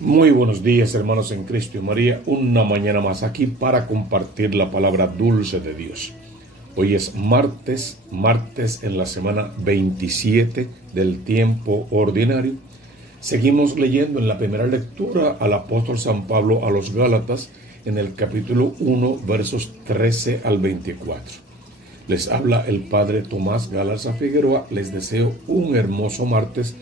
Muy buenos días, hermanos en Cristo y María. Una mañana más aquí para compartir la palabra dulce de Dios. Hoy es martes en la semana 27 del tiempo ordinario. Seguimos leyendo en la primera lectura al apóstol San Pablo a los Gálatas en el capítulo 1, versos 13 al 24. Les habla el Padre Tomás Galarza Figueroa. Les deseo un hermoso martes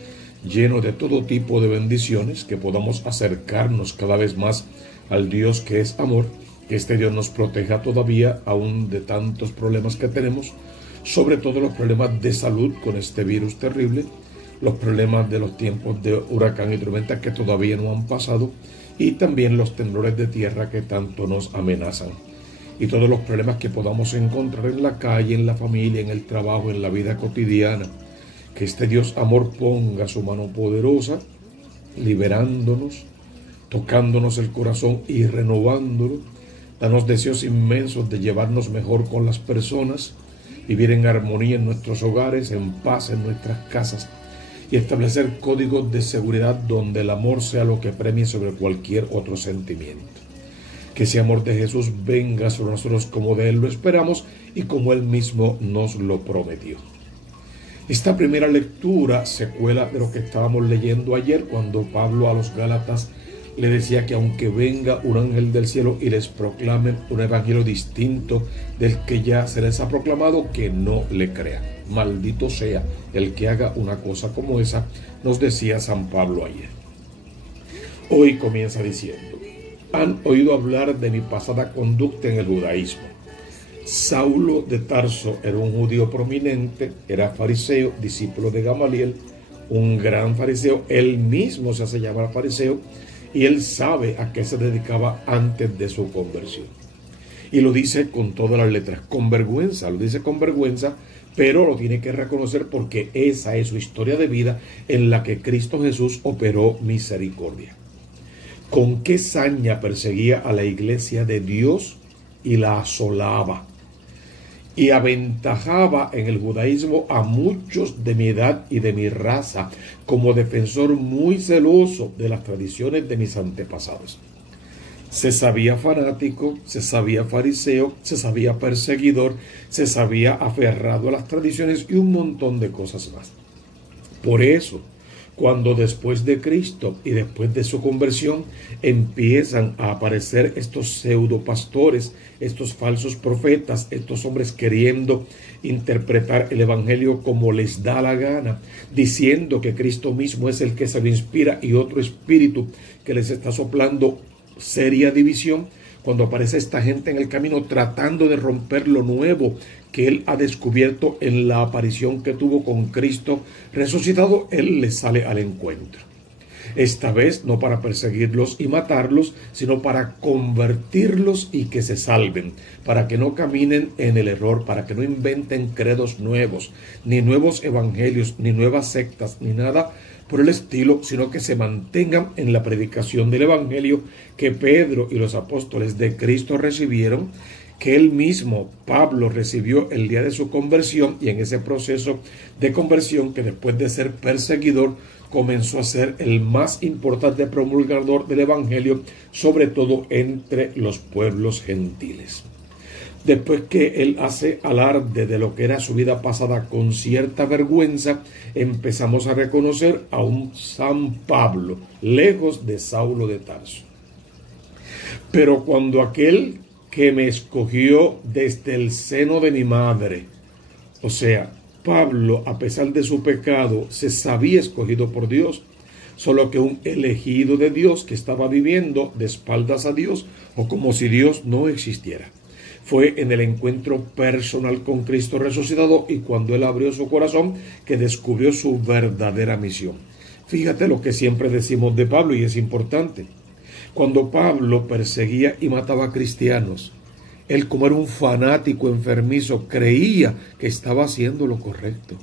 lleno de todo tipo de bendiciones, que podamos acercarnos cada vez más al Dios que es amor, que este Dios nos proteja todavía aún de tantos problemas que tenemos, sobre todo los problemas de salud con este virus terrible, los problemas de los tiempos de huracán y tormenta que todavía no han pasado, y también los temblores de tierra que tanto nos amenazan. Y todos los problemas que podamos encontrar en la calle, en la familia, en el trabajo, en la vida cotidiana. Que este Dios amor ponga su mano poderosa, liberándonos, tocándonos el corazón y renovándolo. Danos deseos inmensos de llevarnos mejor con las personas, vivir en armonía en nuestros hogares, en paz en nuestras casas y establecer códigos de seguridad donde el amor sea lo que premie sobre cualquier otro sentimiento. Que ese amor de Jesús venga sobre nosotros como de Él lo esperamos y como Él mismo nos lo prometió. Esta primera lectura se cuela de lo que estábamos leyendo ayer, cuando Pablo a los Gálatas le decía que aunque venga un ángel del cielo y les proclame un evangelio distinto del que ya se les ha proclamado, que no le crean. Maldito sea el que haga una cosa como esa, nos decía San Pablo ayer. Hoy comienza diciendo: han oído hablar de mi pasada conducta en el judaísmo. Saulo de Tarso era un judío prominente, era fariseo, discípulo de Gamaliel, un gran fariseo. Él mismo se hace llamar fariseo y él sabe a qué se dedicaba antes de su conversión. Y lo dice con todas las letras, con vergüenza, lo dice con vergüenza, pero lo tiene que reconocer porque esa es su historia de vida en la que Cristo Jesús operó misericordia. Con qué saña perseguía a la iglesia de Dios y la asolaba. Y aventajaba en el judaísmo a muchos de mi edad y de mi raza, como defensor muy celoso de las tradiciones de mis antepasados. Se sabía fanático, se sabía fariseo, se sabía perseguidor, se sabía aferrado a las tradiciones y un montón de cosas más. Por eso, cuando después de Cristo y después de su conversión empiezan a aparecer estos pseudopastores, estos falsos profetas, estos hombres queriendo interpretar el evangelio como les da la gana, diciendo que Cristo mismo es el que se lo inspira y otro espíritu que les está soplando seria división, cuando aparece esta gente en el camino tratando de romper lo nuevo que él ha descubierto en la aparición que tuvo con Cristo resucitado, él les sale al encuentro. Esta vez no para perseguirlos y matarlos, sino para convertirlos y que se salven, para que no caminen en el error, para que no inventen credos nuevos, ni nuevos evangelios, ni nuevas sectas, ni nada por el estilo, sino que se mantengan en la predicación del evangelio que Pedro y los apóstoles de Cristo recibieron, que él mismo, Pablo, recibió el día de su conversión, y en ese proceso de conversión, que después de ser perseguidor, comenzó a ser el más importante promulgador del evangelio, sobre todo entre los pueblos gentiles. Después que él hace alarde de lo que era su vida pasada con cierta vergüenza, empezamos a reconocer a un San Pablo, lejos de Saulo de Tarso. Pero cuando aquel que me escogió desde el seno de mi madre, o sea, Pablo, a pesar de su pecado, se sabía escogido por Dios, solo que un elegido de Dios que estaba viviendo de espaldas a Dios o como si Dios no existiera. Fue en el encuentro personal con Cristo resucitado y cuando él abrió su corazón que descubrió su verdadera misión. Fíjate lo que siempre decimos de Pablo y es importante. Cuando Pablo perseguía y mataba a cristianos, él, como era un fanático enfermizo, creía que estaba haciendo lo correcto.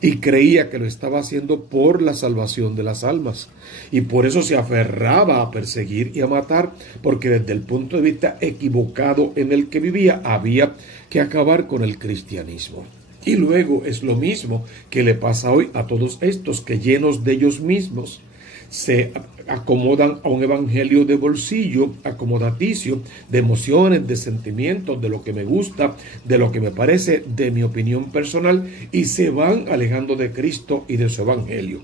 Y creía que lo estaba haciendo por la salvación de las almas. Y por eso se aferraba a perseguir y a matar, porque desde el punto de vista equivocado en el que vivía, había que acabar con el cristianismo. Y luego es lo mismo que le pasa hoy a todos estos que, llenos de ellos mismos, se acomodan a un evangelio de bolsillo, acomodaticio, de emociones, de sentimientos, de lo que me gusta, de lo que me parece, de mi opinión personal, y se van alejando de Cristo y de su evangelio.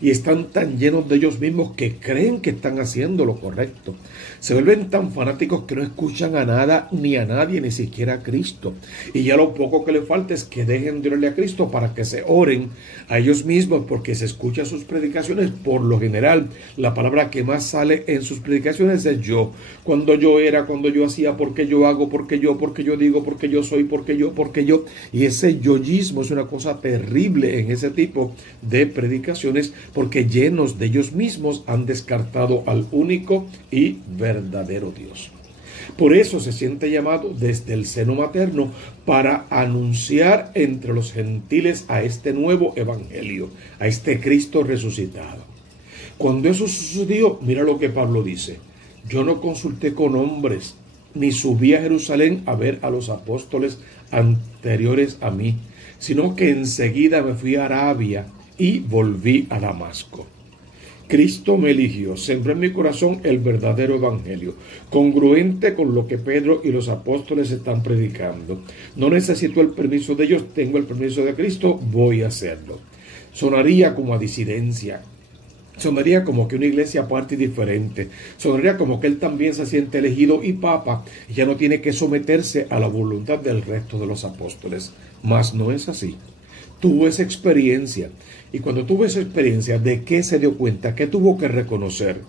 Y están tan llenos de ellos mismos que creen que están haciendo lo correcto. Se vuelven tan fanáticos que no escuchan a nada ni a nadie, ni siquiera a Cristo. Y ya lo poco que les falta es que dejen de orarle a Cristo para que se oren a ellos mismos, porque se escuchan sus predicaciones. Por lo general, la palabra que más sale en sus predicaciones es yo. Cuando yo era, cuando yo hacía, porque yo hago, porque yo digo, porque yo soy, porque yo. Y ese yoísmo es una cosa terrible en ese tipo de predicaciones, porque llenos de ellos mismos han descartado al único y verdadero Dios. Por eso se siente llamado desde el seno materno para anunciar entre los gentiles a este nuevo evangelio, a este Cristo resucitado. Cuando eso sucedió, mira lo que Pablo dice: yo no consulté con hombres, ni subí a Jerusalén a ver a los apóstoles anteriores a mí, sino que enseguida me fui a Arabia y volví a Damasco. Cristo me eligió, sembró en mi corazón el verdadero evangelio, congruente con lo que Pedro y los apóstoles están predicando. No necesito el permiso de ellos, tengo el permiso de Cristo, voy a hacerlo. Sonaría como a disidencia, sonaría como que una iglesia aparte y diferente, sonaría como que él también se siente elegido y papa y ya no tiene que someterse a la voluntad del resto de los apóstoles. Mas no es así. Tuvo esa experiencia, y cuando tuvo esa experiencia, ¿de qué se dio cuenta? ¿Qué tuvo que reconocer?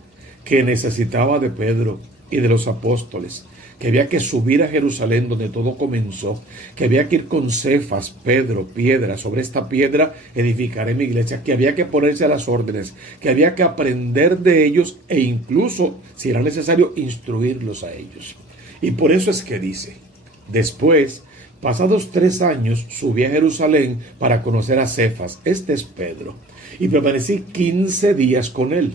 Que necesitaba de Pedro y de los apóstoles, que había que subir a Jerusalén donde todo comenzó, que había que ir con Cefas, Pedro, piedra, sobre esta piedra edificaré mi iglesia, que había que ponerse a las órdenes, que había que aprender de ellos e incluso, si era necesario, instruirlos a ellos. Y por eso es que dice, después, pasados 3 años, subí a Jerusalén para conocer a Cefas, este es Pedro, y permanecí 15 días con él.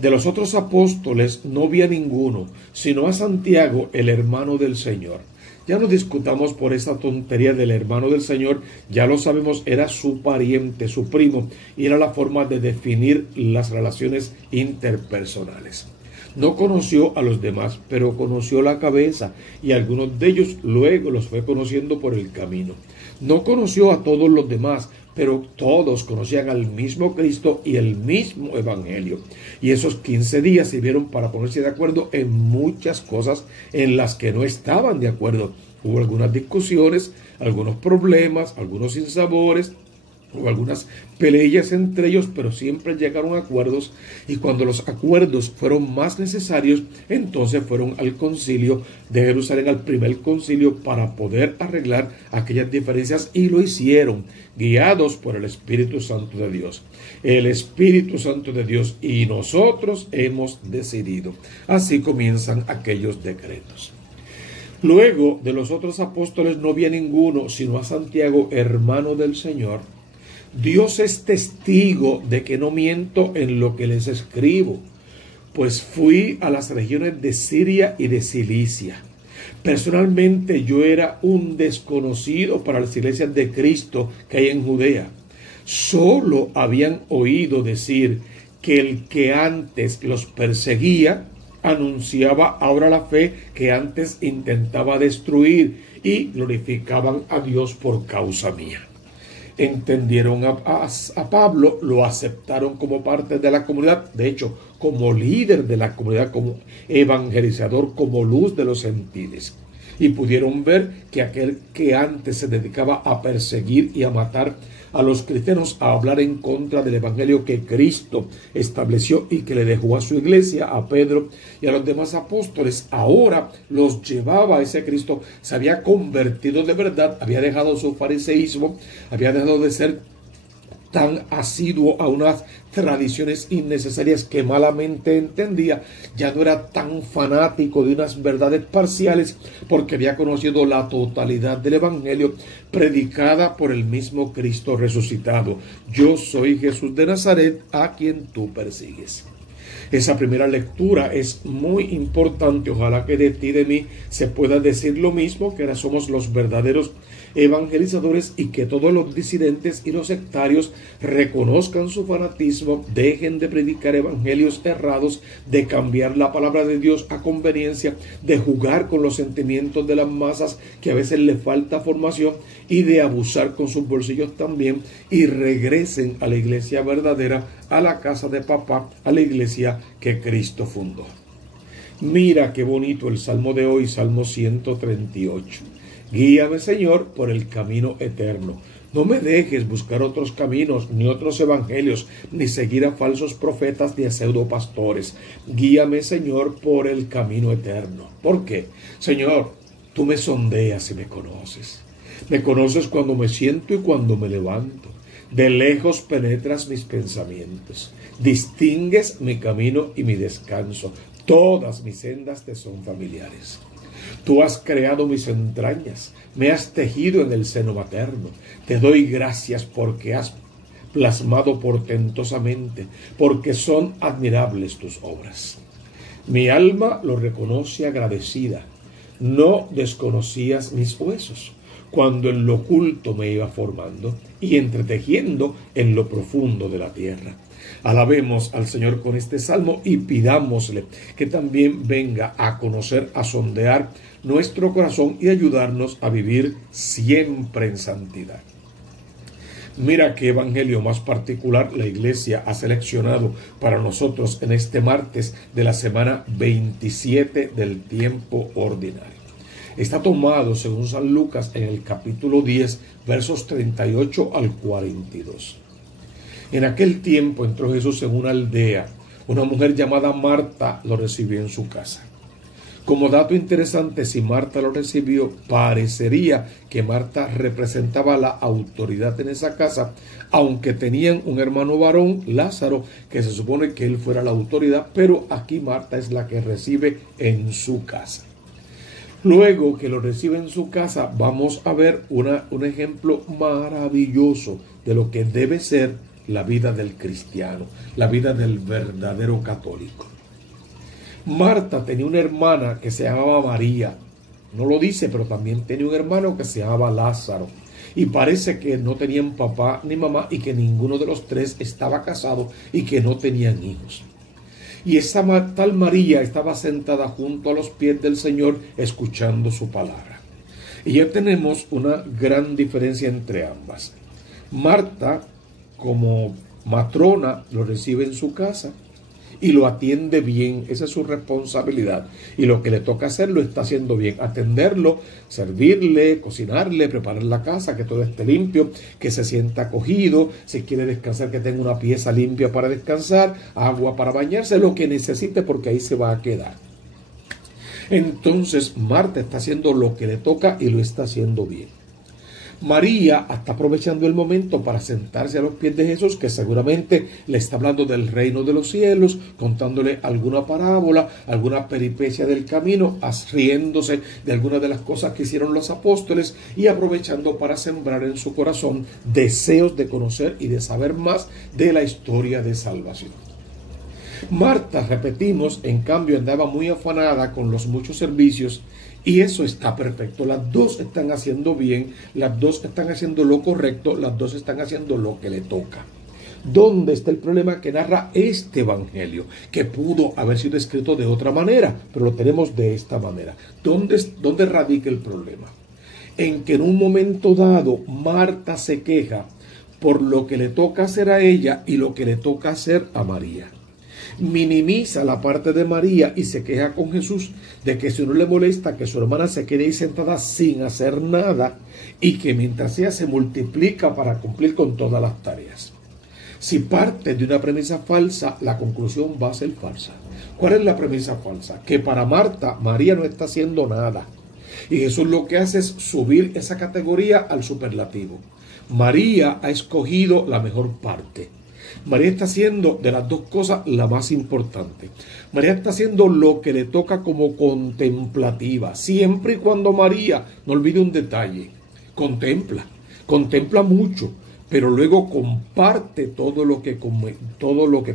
De los otros apóstoles no vi a ninguno, sino a Santiago, el hermano del Señor. Ya no discutamos por esa tontería del hermano del Señor, ya lo sabemos, era su pariente, su primo, y era la forma de definir las relaciones interpersonales. No conoció a los demás, pero conoció la cabeza, y algunos de ellos luego los fue conociendo por el camino. No conoció a todos los demás, pero todos conocían al mismo Cristo y el mismo evangelio. Y esos 15 días sirvieron para ponerse de acuerdo en muchas cosas en las que no estaban de acuerdo. Hubo algunas discusiones, algunos problemas, algunos sinsabores, o algunas peleas entre ellos, pero siempre llegaron a acuerdos, y cuando los acuerdos fueron más necesarios, entonces fueron al concilio de Jerusalén, al primer concilio, para poder arreglar aquellas diferencias, y lo hicieron, guiados por el Espíritu Santo de Dios. El Espíritu Santo de Dios y nosotros hemos decidido. Así comienzan aquellos decretos. Luego de los otros apóstoles no había ninguno, sino a Santiago, hermano del Señor. Dios es testigo de que no miento en lo que les escribo, pues fui a las regiones de Siria y de Cilicia. Personalmente yo era un desconocido para las iglesias de Cristo que hay en Judea. Solo habían oído decir que el que antes los perseguía anunciaba ahora la fe que antes intentaba destruir, y glorificaban a Dios por causa mía. Entendieron a Pablo, lo aceptaron como parte de la comunidad, de hecho, como líder de la comunidad, como evangelizador, como luz de los gentiles. Y pudieron ver que aquel que antes se dedicaba a perseguir y a matar a los cristianos, a hablar en contra del evangelio que Cristo estableció y que le dejó a su iglesia, a Pedro y a los demás apóstoles, ahora los llevaba a ese Cristo. Se había convertido de verdad, había dejado su fariseísmo, había dejado de ser tan asiduo a unas tradiciones innecesarias que malamente entendía, ya no era tan fanático de unas verdades parciales, porque había conocido la totalidad del evangelio predicada por el mismo Cristo resucitado. Yo soy Jesús de Nazaret, a quien tú persigues. Esa primera lectura es muy importante. Ojalá que de ti y de mí se pueda decir lo mismo, que ahora somos los verdaderos evangelizadores y que todos los disidentes y los sectarios reconozcan su fanatismo, dejen de predicar evangelios errados, de cambiar la palabra de Dios a conveniencia, de jugar con los sentimientos de las masas que a veces les falta formación y de abusar con sus bolsillos también, y regresen a la iglesia verdadera, a la casa de papá, a la iglesia que Cristo fundó. Mira qué bonito el salmo de hoy, Salmo 138. Guíame, Señor, por el camino eterno. No me dejes buscar otros caminos, ni otros evangelios, ni seguir a falsos profetas ni a pseudopastores. Guíame, Señor, por el camino eterno. ¿Por qué? Señor, tú me sondeas y me conoces. Me conoces cuando me siento y cuando me levanto. De lejos penetras mis pensamientos. Distingues mi camino y mi descanso. Todas mis sendas te son familiares. Tú has creado mis entrañas, me has tejido en el seno materno. Te doy gracias porque has plasmado portentosamente, porque son admirables tus obras. Mi alma lo reconoce agradecida. No desconocías mis huesos, cuando en lo oculto me iba formando y entretejiendo en lo profundo de la tierra. Alabemos al Señor con este salmo y pidámosle que también venga a conocer, a sondear nuestro corazón y ayudarnos a vivir siempre en santidad. Mira qué evangelio más particular la iglesia ha seleccionado para nosotros en este martes de la semana 27 del tiempo ordinario. Está tomado según San Lucas en el capítulo 10, versos 38 al 42. En aquel tiempo entró Jesús en una aldea. Una mujer llamada Marta lo recibió en su casa. Como dato interesante, si Marta lo recibió, parecería que Marta representaba la autoridad en esa casa, aunque tenían un hermano varón, Lázaro, que se supone que él fuera la autoridad, pero aquí Marta es la que recibe en su casa. Luego que lo recibe en su casa, vamos a ver un ejemplo maravilloso de lo que debe ser la vida del cristiano, la vida del verdadero católico. Marta tenía una hermana que se llamaba María. No lo dice, pero también tenía un hermano que se llamaba Lázaro. Y parece que no tenían papá ni mamá y que ninguno de los tres estaba casado y que no tenían hijos. Y esa tal María estaba sentada junto a los pies del Señor escuchando su palabra. Y ya tenemos una gran diferencia entre ambas. Marta, como matrona, lo recibe en su casa y lo atiende bien. Esa es su responsabilidad, y lo que le toca hacer lo está haciendo bien: atenderlo, servirle, cocinarle, preparar la casa, que todo esté limpio, que se sienta acogido, si quiere descansar, que tenga una pieza limpia para descansar, agua para bañarse, lo que necesite, porque ahí se va a quedar. Entonces Marta está haciendo lo que le toca y lo está haciendo bien. María está aprovechando el momento para sentarse a los pies de Jesús, que seguramente le está hablando del reino de los cielos, contándole alguna parábola, alguna peripecia del camino, riéndose de algunas de las cosas que hicieron los apóstoles y aprovechando para sembrar en su corazón deseos de conocer y de saber más de la historia de salvación. Marta, repetimos, en cambio andaba muy afanada con los muchos servicios, y eso está perfecto. Las dos están haciendo bien, las dos están haciendo lo correcto, las dos están haciendo lo que le toca. ¿Dónde está el problema que narra este evangelio? Que pudo haber sido escrito de otra manera, pero lo tenemos de esta manera. ¿Dónde radica el problema? En que en un momento dado Marta se queja por lo que le toca hacer a ella y lo que le toca hacer a María. Minimiza la parte de María y se queja con Jesús de que si no le molesta que su hermana se quede ahí sentada sin hacer nada, y que mientras ella se multiplica para cumplir con todas las tareas. Si parte de una premisa falsa, la conclusión va a ser falsa. ¿Cuál es la premisa falsa? Que para Marta, María no está haciendo nada, y Jesús lo que hace es subir esa categoría al superlativo. María ha escogido la mejor parte. María está haciendo de las dos cosas la más importante. María está haciendo lo que le toca como contemplativa, siempre y cuando María no olvide un detalle: contempla mucho, pero luego comparte todo lo que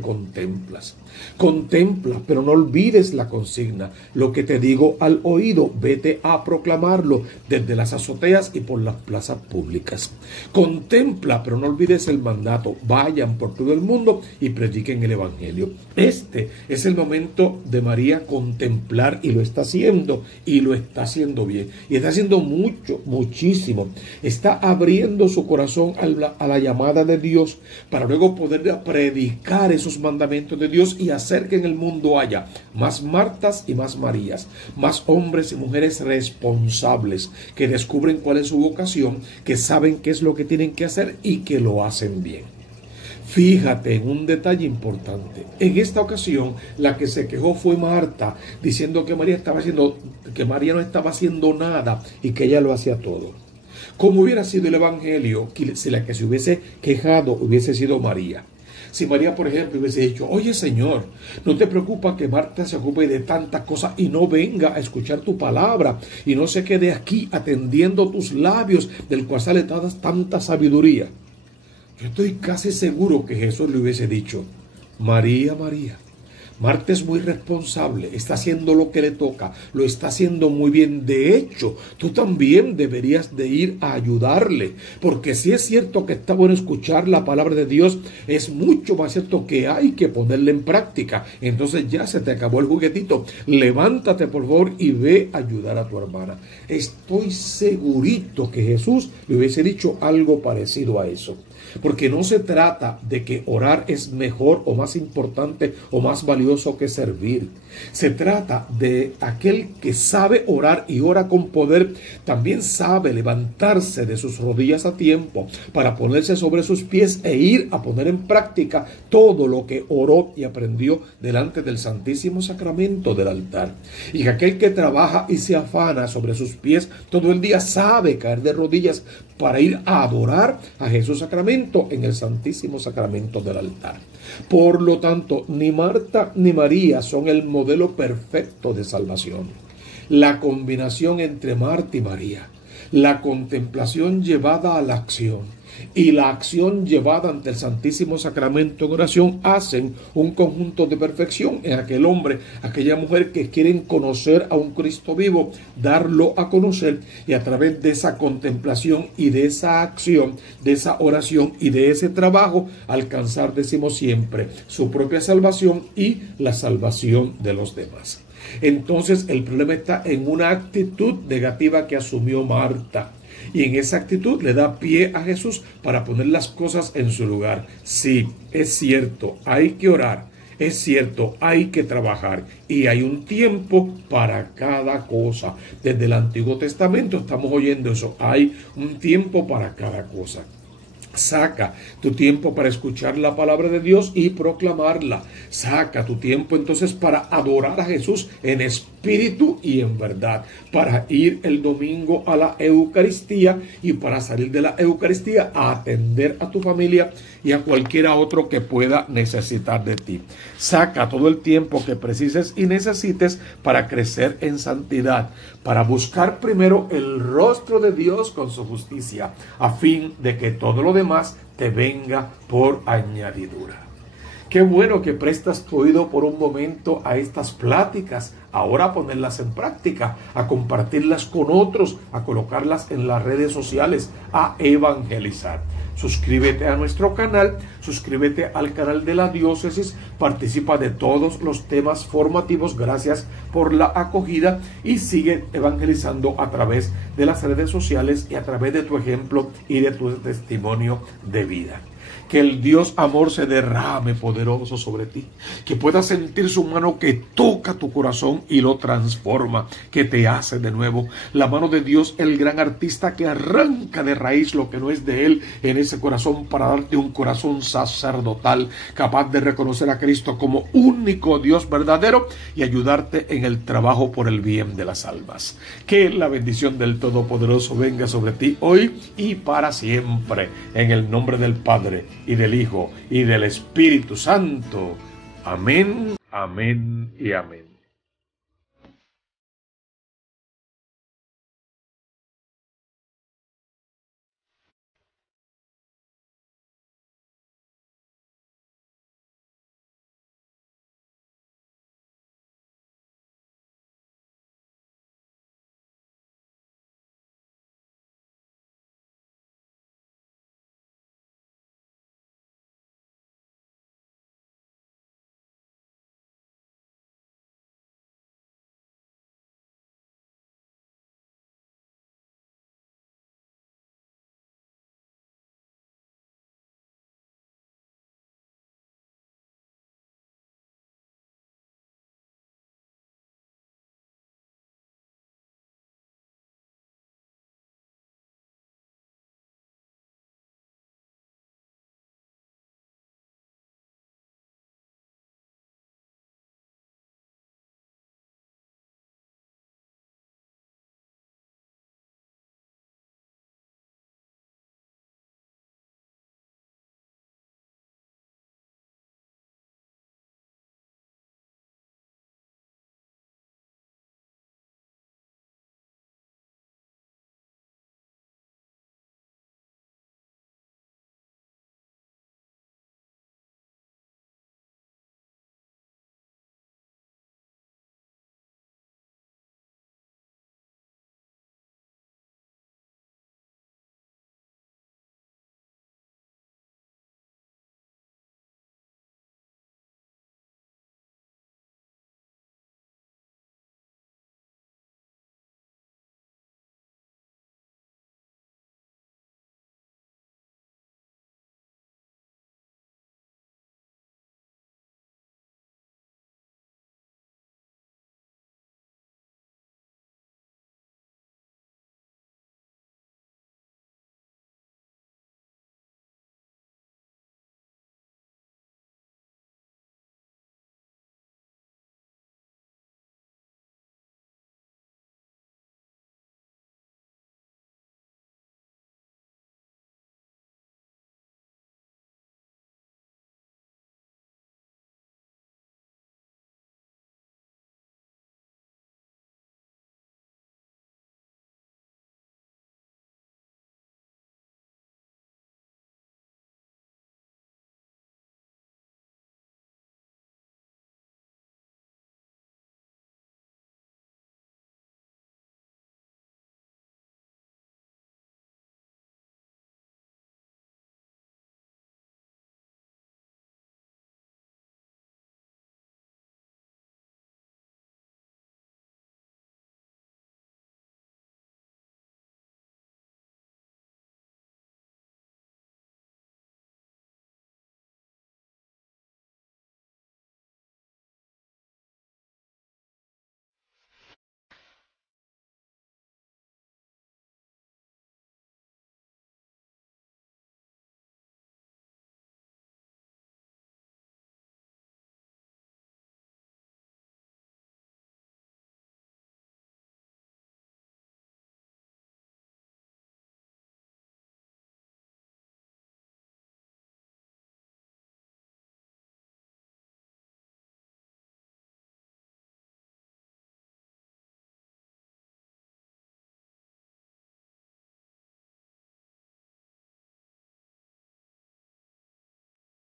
contemplas. Contempla, pero no olvides la consigna. Lo que te digo al oído, vete a proclamarlo desde las azoteas y por las plazas públicas. Contempla, pero no olvides el mandato. Vayan por todo el mundo y prediquen el evangelio. Este es el momento de María contemplar, y lo está haciendo bien. Y está haciendo muchísimo. Está abriendo su corazón a la llamada de Dios para luego poder predicar esos mandamientos de Dios y hacer que en el mundo haya más Martas y más Marías, más hombres y mujeres responsables que descubren cuál es su vocación, que saben qué es lo que tienen que hacer y que lo hacen bien. Fíjate en un detalle importante. En esta ocasión, la que se quejó fue Marta, diciendo que María no estaba haciendo nada y que ella lo hacía todo. ¿Cómo hubiera sido el evangelio si la que se hubiese quejado hubiese sido María? Si María, por ejemplo, hubiese dicho: oye, Señor, ¿no te preocupa que Marta se ocupe de tantas cosas y no venga a escuchar tu palabra y no se quede aquí atendiendo tus labios, del cual sale tanta sabiduría? Yo estoy casi seguro que Jesús le hubiese dicho: María, María, Marta es muy responsable, está haciendo lo que le toca, lo está haciendo muy bien. De hecho, tú también deberías de ir a ayudarle, porque si es cierto que está bueno escuchar la palabra de Dios, es mucho más cierto que hay que ponerla en práctica. Entonces ya se te acabó el juguetito, levántate por favor y ve a ayudar a tu hermana. Estoy segurito que Jesús le hubiese dicho algo parecido a eso. Porque no se trata de que orar es mejor o más importante o más valioso que servir. Se trata de aquel que sabe orar y ora con poder, también sabe levantarse de sus rodillas a tiempo para ponerse sobre sus pies e ir a poner en práctica todo lo que oró y aprendió delante del Santísimo Sacramento del altar. Y aquel que trabaja y se afana sobre sus pies todo el día sabe caer de rodillas para ir a adorar a Jesús Sacramento en el Santísimo Sacramento del altar. Por lo tanto, ni Marta ni María son el modelo perfecto de salvación. La combinación entre Marta y María, la contemplación llevada a la acción y la acción llevada ante el Santísimo Sacramento de oración hacen un conjunto de perfección en aquel hombre, aquella mujer que quieren conocer a un Cristo vivo, darlo a conocer, y a través de esa contemplación y de esa acción, de esa oración y de ese trabajo, alcanzar, decimos siempre, su propia salvación y la salvación de los demás. Entonces el problema está en una actitud negativa que asumió Marta. Y en esa actitud le da pie a Jesús para poner las cosas en su lugar. Sí, es cierto, hay que orar, es cierto, hay que trabajar y hay un tiempo para cada cosa. Desde el Antiguo Testamento estamos oyendo eso, hay un tiempo para cada cosa. Saca tu tiempo para escuchar la palabra de Dios y proclamarla. Saca tu tiempo entonces para adorar a Jesús en espíritu y en verdad. Para ir el domingo a la Eucaristía y para salir de la Eucaristía a atender a tu familia y a cualquiera otro que pueda necesitar de ti. Saca todo el tiempo que precises y necesites para crecer en santidad, para buscar primero el rostro de Dios con su justicia, a fin de que todo lo demás te venga por añadidura. Qué bueno que prestas tu oído por un momento a estas pláticas, ahora a ponerlas en práctica, a compartirlas con otros, a colocarlas en las redes sociales, a evangelizar. Suscríbete a nuestro canal, suscríbete al canal de la diócesis, participa de todos los temas formativos, gracias por la acogida, y sigue evangelizando a través de las redes sociales y a través de tu ejemplo y de tu testimonio de vida. Que el Dios amor se derrame poderoso sobre ti, que puedas sentir su mano que toca tu corazón y lo transforma, que te hace de nuevo. La mano de Dios, el gran artista que arranca de raíz lo que no es de él en ese corazón para darte un corazón sacerdotal, capaz de reconocer a Cristo como único Dios verdadero y ayudarte en el trabajo por el bien de las almas. Que la bendición del Todopoderoso venga sobre ti hoy y para siempre, en el nombre del Padre, y del Hijo, y del Espíritu Santo. Amén, amén y amén.